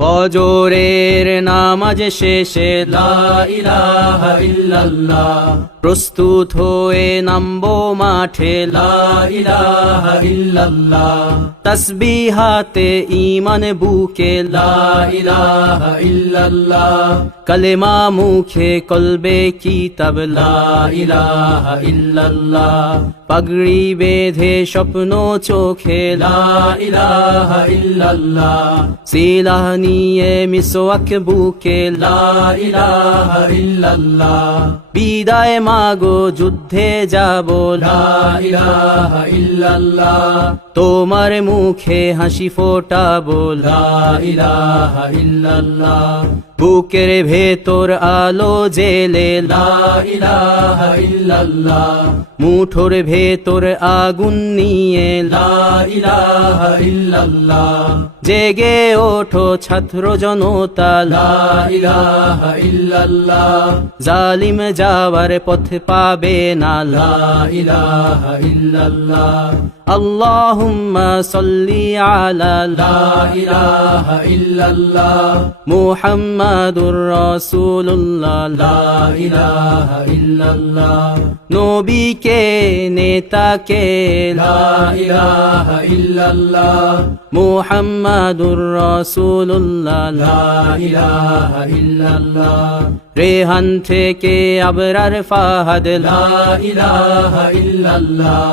ফজরের নামাজ শেষে লা ইলাহা ইল্লাল্লাহ, প্রস্তুত হয়ে নামবো মাঠে লা ইলাহা ইল্লাল্লাহ, তাসবিহাতে ঈমান বুকে লা ইলাহা ইল্লাল্লাহ, কালেমা মুখে কলবে কিতাব লা ইলাহা ইল্লাল্লাহ, পাগড়ি বেঁধে স্বপ্ন চোখে লা ইলাহা ইল্লাল্লাহ, সিলাহ নিয়ে মিসওয়াক বুকে লা ইলাহা ইল্লাল্লাহ, বিদায় মাগো যুদ্ধে যাব লা ইলাহা ইল্লাল্লাহ, তোমার মুখে হাসি ফোটাবো লা ইলাহা ইল্লাল্লাহ, বুকের ভেতর আলো জেলে লা ইলাহা ইল্লাল্লাহ, মুঠোর ভেতর আগুন নিয়ে লা ইলাহা ইল্লাল্লাহ, জেগে ওঠো ছাত্র জনতা লা ইলাহা ইল্লাল্লাহ, জালিম যাওয়ার পথ পাবে না লা ইলাহা ইল্লাল্লাহ, আল্লাহুম্মা সাল্লি আলা লা ইলাহা ইল্লাল্লাহ, মুহাম্মাদুর রাসূলুল্লাহ লা ইলাহা ইল্লাল্লাহ, নবীকে নেতাকে লা ইলাহা ইল্লাল্লাহ, মুহাম্মাদুর রাসূলুল্লাহ লা ইলাহা ইল্লাল্লাহ, রেহান থেকে আবরার ফাহাদ লা ইলাহা ইল্লাল্লাহ,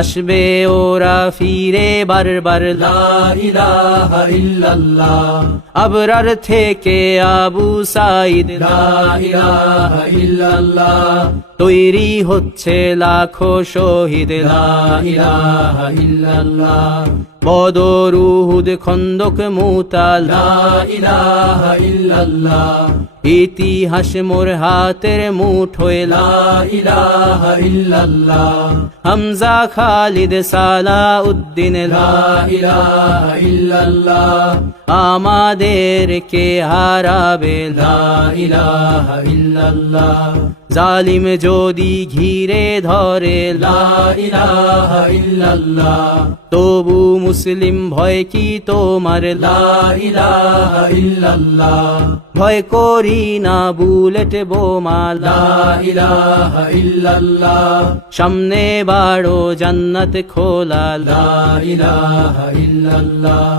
আসবে ওরা ফিরে বারবার লা ইলাহা ইল্লাল্লাহ, আবরার থেকে আবু সাঈদ লা ইলাহা ইল্লাল্লাহ, তৈরি হচ্ছে লাখো শহীদ লা ইলাহা ইল্লাল্লাহ, বদর উহুদ খন্দক মুতা লা ইলাহা ইল্লাল্লাহ, ইতিহাস মোর হাতের মুঠোয় লা ইলাহা ইল্লাল্লাহ, হামজা খালিদ সালাউদ্দিন লা ইলাহা ইল্লাল্লাহ, আমাদেরকে হারাবে লা ইলাহা ইল্লাল্লাহ, জালিম যদি ঘিরে ধরে লা ইলাহা ইল্লাল্লাহ, তবু মুসলিম ভয় কি তোমার লা ইলাহা ইল্লাল্লাহ, ভয় করি না বুলেট বোমা লা ইলাহা ইল্লাল্লাহ, সামনে বাড়ো জান্নাত খোলা লা ইলাহা ইল্লাল্লাহ,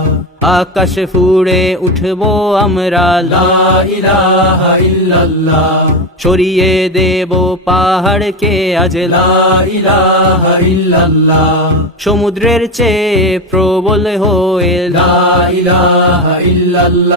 আকাশ ফুড়ে উঠবো আমরা লা ইলাহা ইল্লাল্লাহ, সরিয়ে দেব পাহাড়কে আজ লা ইলাহা ইল্লাল্লাহ, সমুদ্রের চেয়ে প্রবল হয়ে লা ইলাহা ইল্লাল্লাহ।